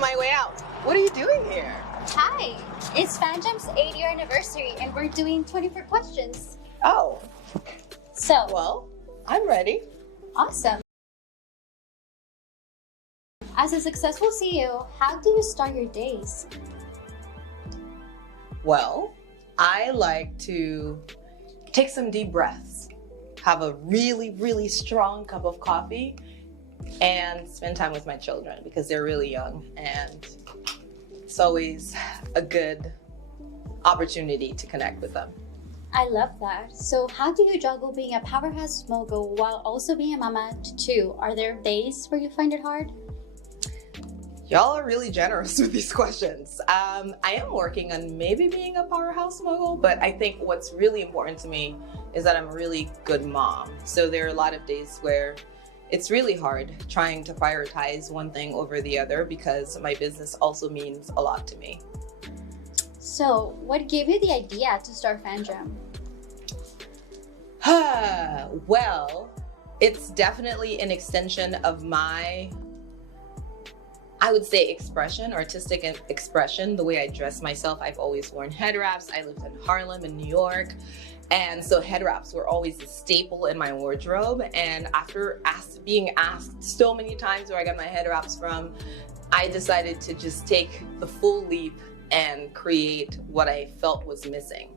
on my way out. What are you doing here? Hi, it's Fanm Djanm's 8-year anniversary and we're doing 24 questions. Oh, So, well, I'm ready. awesome. As a successful CEO, how do you start your days? Well, I like to take some deep breaths, have a really, really strong cup of coffee, and spend time with my children because they're really young, and it's always a good opportunity to connect with them. I love that. So how do you juggle being a powerhouse mogul while also being a mama to two? Are there days where you find it hard? Y'all are really generous with these questions. I am working on maybe being a powerhouse mogul, but I think what's really important to me is that I'm a really good mom. So there are a lot of days where it's really hard trying to prioritize one thing over the other because my business also means a lot to me. So what gave you the idea to start Fanm Djanm? Well, it's definitely an extension of my, I would say, expression, artistic expression, the way I dress myself. I've always worn head wraps. I lived in Harlem in New York. And so head wraps were always a staple in my wardrobe. And after being asked so many times where I got my head wraps from, I decided to just take the full leap and create what I felt was missing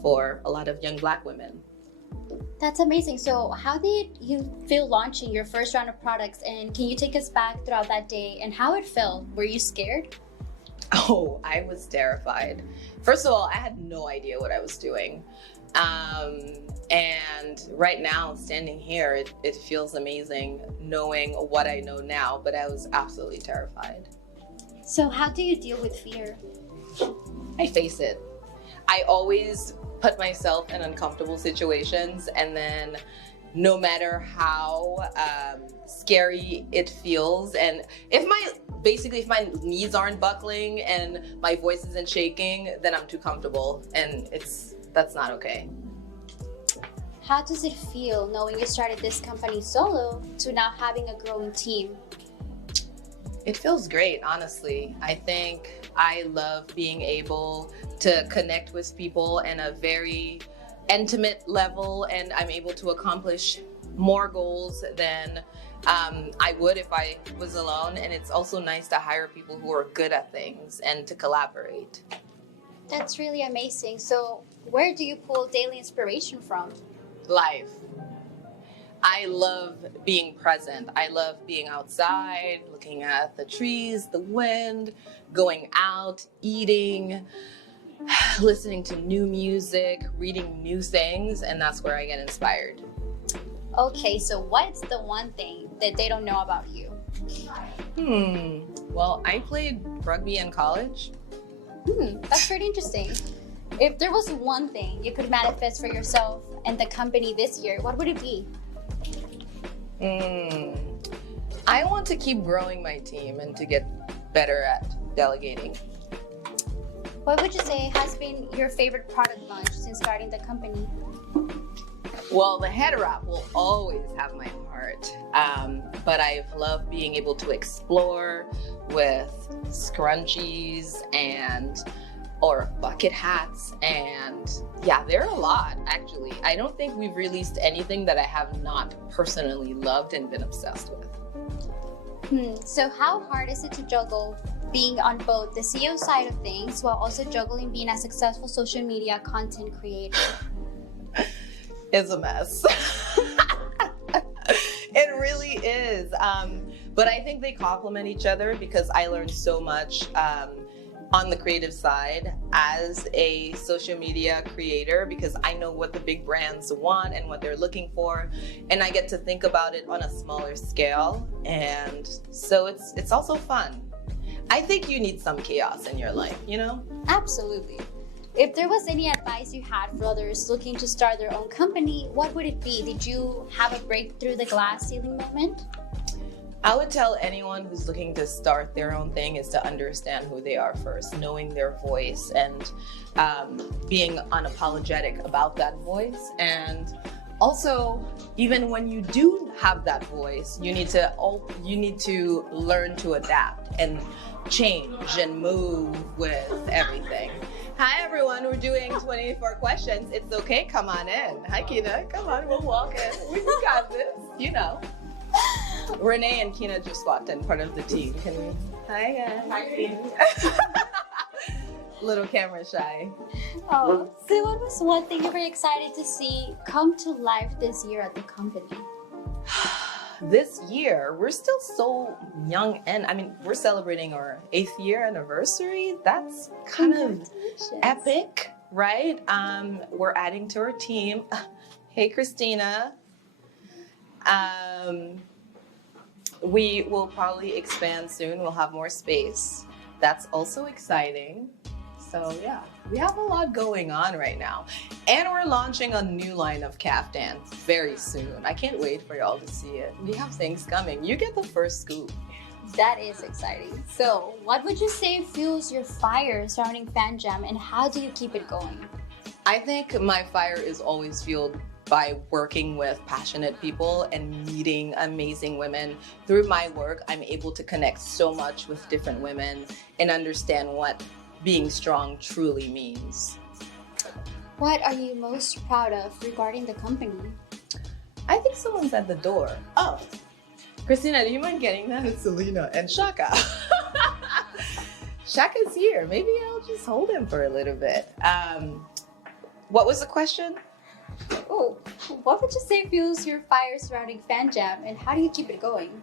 for a lot of young Black women. That's amazing. So how did you feel launching your first round of products, and can you take us back throughout that day and how it felt? Were you scared? Oh, I was terrified. First of all, I had no idea what I was doing. And right now, standing here, it feels amazing knowing what I know now, but I was absolutely terrified. So how do you deal with fear? I face it. I always put myself in uncomfortable situations, and then no matter how scary it feels, and if my knees aren't buckling and my voice isn't shaking, then I'm too comfortable, and that's not okay. How does it feel knowing you started this company solo to now having a growing team? It feels great, honestly. I think I love being able to connect with people in a very intimate level, and I'm able to accomplish more goals than I would if I was alone. And it's also nice to hire people who are good at things and to collaborate. That's really amazing. So where do you pull daily inspiration from? Life. I love being present. I love being outside, looking at the trees, the wind, going out, eating, listening to new music, reading new things, and that's where I get inspired. Okay, so what's the one thing that they don't know about you? Well, I played rugby in college. That's pretty interesting. If there was one thing you could manifest for yourself and the company this year, what would it be? I want to keep growing my team and to get better at delegating. What would you say has been your favorite product launch since starting the company? Well, the head wrap will always have my heart, but I've loved being able to explore with scrunchies or bucket hats, and yeah, there are a lot actually. I don't think we've released anything that I have not personally loved and been obsessed with. So how hard is it to juggle being on both the CEO side of things while also juggling being a successful social media content creator? It's a mess. It really is. But I think they complement each other because I learned so much on the creative side as a social media creator, because I know what the big brands want and what they're looking for, and I get to think about it on a smaller scale, and so it's also fun. I think you need some chaos in your life, you know? Absolutely. If there was any advice you had for others looking to start their own company, what would it be? Did you have a break through the glass ceiling moment? I would tell anyone who's looking to start their own thing is to understand who they are first, knowing their voice and being unapologetic about that voice, and Also, even when you do have that voice, you need to learn to adapt and change and move with everything. Hi everyone, we're doing 24 questions. It's okay, come on in. Hi Kina, come on, we'll walk in. We got this, you know. Renee and Kina just walked in, part of the team. Can we? Hi guys. Hi team. Little camera shy. Oh, so what was one thing you were excited to see come to life this year at the company? This year, we're still so young, and I mean, we're celebrating our 8th year anniversary. That's kind of epic, right? We're adding to our team. Hey, Christina. We will probably expand soon. We'll have more space. That's also exciting. So yeah, we have a lot going on right now. And we're launching a new line of caftans very soon. I can't wait for y'all to see it. We have things coming. You get the first scoop. That is exciting. So what would you say fuels your fire surrounding Fanm Djanm, and how do you keep it going? I think my fire is always fueled by working with passionate people and meeting amazing women. Through my work, I'm able to connect so much with different women and understand what being strong truly means. What are you most proud of regarding the company? I think someone's at the door. Oh, Christina, do you mind getting that? It's Selena and Shaka. Shaka's here. Maybe I'll just hold him for a little bit. What was the question? Oh, what would you say fuels your fire surrounding Fanm Djanm, and how do you keep it going?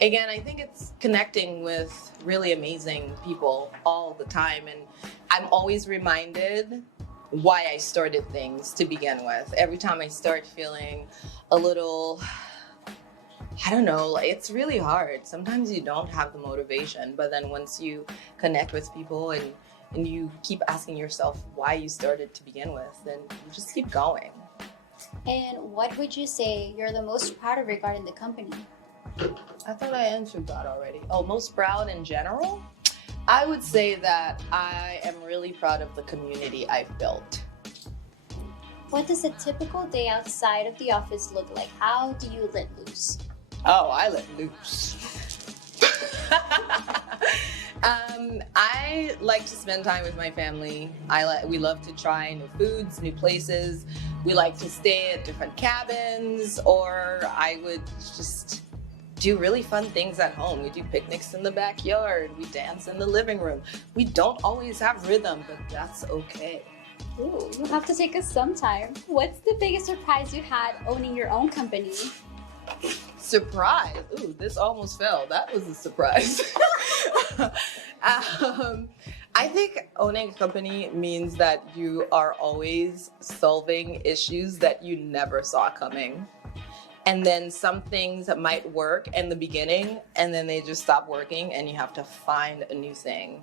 Again, I think it's connecting with really amazing people all the time. And I'm always reminded why I started things to begin with. Every time I start feeling a little, I don't know, like it's really hard. Sometimes you don't have the motivation, but then once you connect with people and you keep asking yourself why you started to begin with, then you just keep going. And what would you say you're the most proud of regarding the company? I thought I answered that already. Oh, most proud in general? I would say that I am really proud of the community I've built. What does a typical day outside of the office look like? How do you let loose? Oh, I let loose. I like to spend time with my family. We love to try new foods, new places. We like to stay at different cabins, or I would just do really fun things at home. We do picnics in the backyard. We dance in the living room. We don't always have rhythm, but that's okay. Ooh, you'll have to take us sometime. What's the biggest surprise you had owning your own company? Surprise? Ooh, this almost fell. That was a surprise. I think owning a company means that you are always solving issues that you never saw coming. And then some things that might work in the beginning, and then they just stop working, and you have to find a new thing.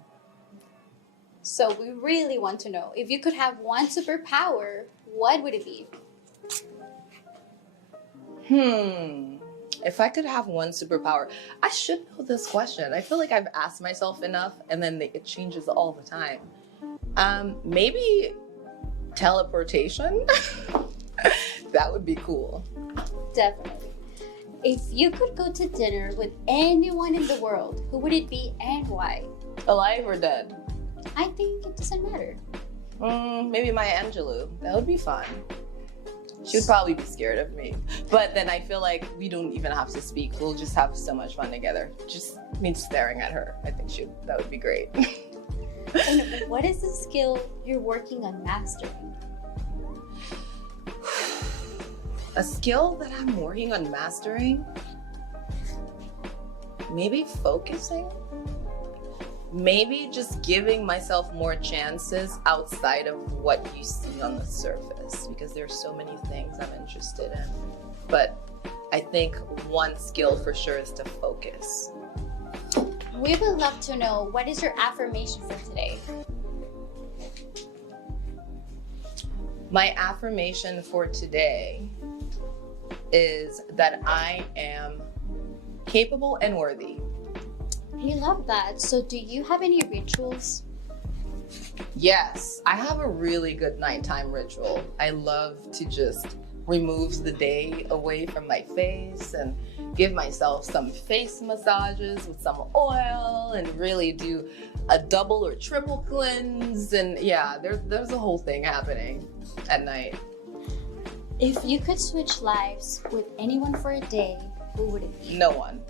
So we really want to know, if you could have one superpower, what would it be? If I could have one superpower, I should know this question. I feel like I've asked myself enough, and then it changes all the time. Maybe teleportation? That would be cool. Definitely. If you could go to dinner with anyone in the world, who would it be and why? Alive or dead? I think it doesn't matter. Maybe Maya Angelou. That would be fun. She would probably be scared of me. But then I feel like we don't even have to speak. We'll just have so much fun together. Just me staring at her. I think that would be great. And what is the skill you're working on mastering? A skill that I'm working on mastering? Maybe focusing? Maybe just giving myself more chances outside of what you see on the surface, because there's so many things I'm interested in. But I think one skill for sure is to focus. We would love to know, what is your affirmation for today? My affirmation for today is that I am capable and worthy. We love that. So do you have any rituals? Yes, I have a really good nighttime ritual. I love to just removes the day away from my face and give myself some face massages with some oil and really do a double or triple cleanse. And yeah, there's a whole thing happening at night. If you could switch lives with anyone for a day, who would it be? No one.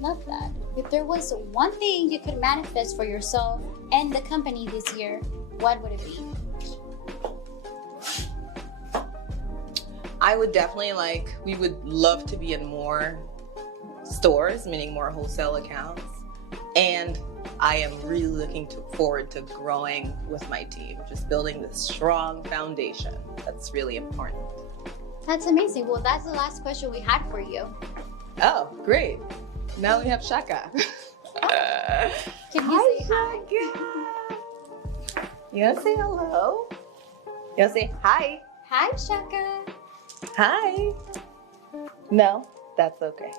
Love that. If there was one thing you could manifest for yourself and the company this year, what would it be? I would definitely we would love to be in more stores, meaning more wholesale accounts. And I am really looking forward to growing with my team, just building this strong foundation. That's really important. That's amazing. Well, that's the last question we had for you. Oh, great. Now we have Shaka. Can you say hi? You want to say hello? You want to say hi? Hi, Shaka. Hi. No, that's okay.